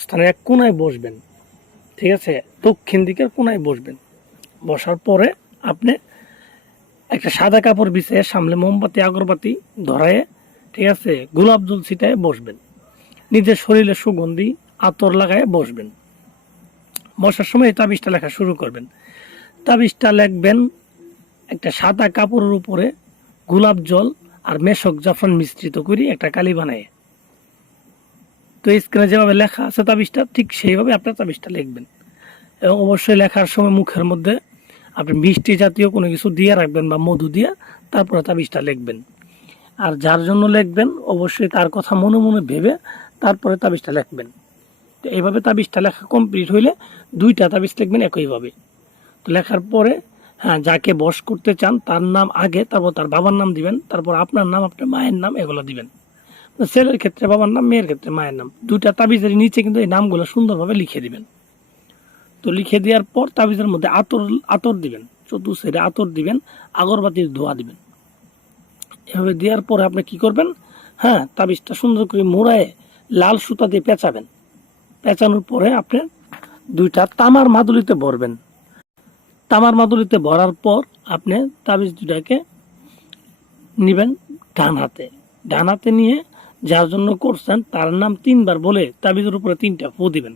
স্থানের এক কোনায় বসবেন, ঠিক আছে, দক্ষিণ দিকের কোনায় বসবেন। বসার পরে আপনি একটা সাদা কাপড় বিছিয়ে সামনে মোমবাতি আগরবাতি ধরায়, ঠিক আছে, গোলাপ জল ছিটায় বসবেন। নিজের শরীরে সুগন্ধি আতর লাগায় বসবেন। বসার সময় এই তাবিজটা লেখা শুরু করবেন। তাবিজটা লিখবেন একটা সাদা কাপড়ের উপরে গোলাপ জল আর মেশক জাফরান মিশ্রিত করে একটা কালি বানায়। তো স্ক্রিনে যেভাবে লেখা আছে তাবিজটা, ঠিক সেইভাবে আপনার তাবিজটা লিখবেন। এবং অবশ্যই লেখার সময় মুখের মধ্যে আপনি মিষ্টি জাতীয় কোনো কিছু দিয়ে রাখবেন বা মধু দিয়ে তারপরে তাবিজটা লিখবেন। আর যার জন্য লিখবেন অবশ্যই তার কথা মনে মনে ভেবে তারপরে তাবিজটা লিখবেন। তো এইভাবে তাবিজটা লেখা কমপ্লিট হইলে 2টা তাবিজ লিখবেন একইভাবে। তো লেখার পরে হ্যাঁ, যাকে বশ করতে চান তার নাম আগে, তারপর তার বাবার নাম দিবেন, তারপর আপনার নাম, আপনার মায়ের নাম, এগুলো দিবেন। ছেলের ক্ষেত্রে বাবার নাম, মেয়ের ক্ষেত্রে মায়ের নাম। 2টা তাবিজের নিচে কিন্তু এই নামগুলো সুন্দরভাবে লিখে দিবেন। তো লিখে দেওয়ার পর তাবিজের মধ্যে আতর দিবেন, চতুর্থে আতর দিবেন, আগরবাতির ধোয়া দিবেন। এভাবে দেওয়ার পরে আপনি কি করবেন, হ্যাঁ, তাবিজটা সুন্দর করে মোড়ায় লাল সুতা দিয়ে পেঁচাবেন। পেঁচানোর পরে আপনি 2টা তামার মাদুলিতে ভরবেন। তামার মাদুলিতে ভরার পর আপনি তাবিজ 2টাকে নেবেন ডান হাতে। ডান হাতে নিয়ে যার জন্য করছেন তার নাম 3বার বলে তাবিজের উপরে 3টা ফু দিবেন।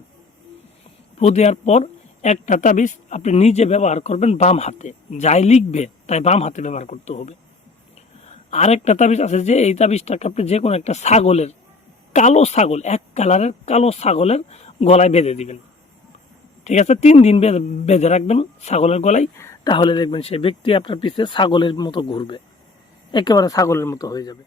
ফু দেওয়ার পর একটা তাবিজ আপনি নিজে ব্যবহার করবেন বাম হাতে। যাই লিখবে তাই বাম হাতে ব্যবহার করতে হবে। আরেকটা তাবিজ আছে যে এই তাবিজটাকে আপনি যে কোনো একটা ছাগলের, কালো ছাগল, এক কালারের কালো ছাগলের গলায় বেঁধে দিবেন। ঠিক আছে, 3 দিন বেঁধে রাখবেন ছাগলের গলায়। তাহলে দেখবেন সে ব্যক্তি আপনার পিছে ছাগলের মতো ঘুরবে, একেবারে ছাগলের মতো হয়ে যাবে।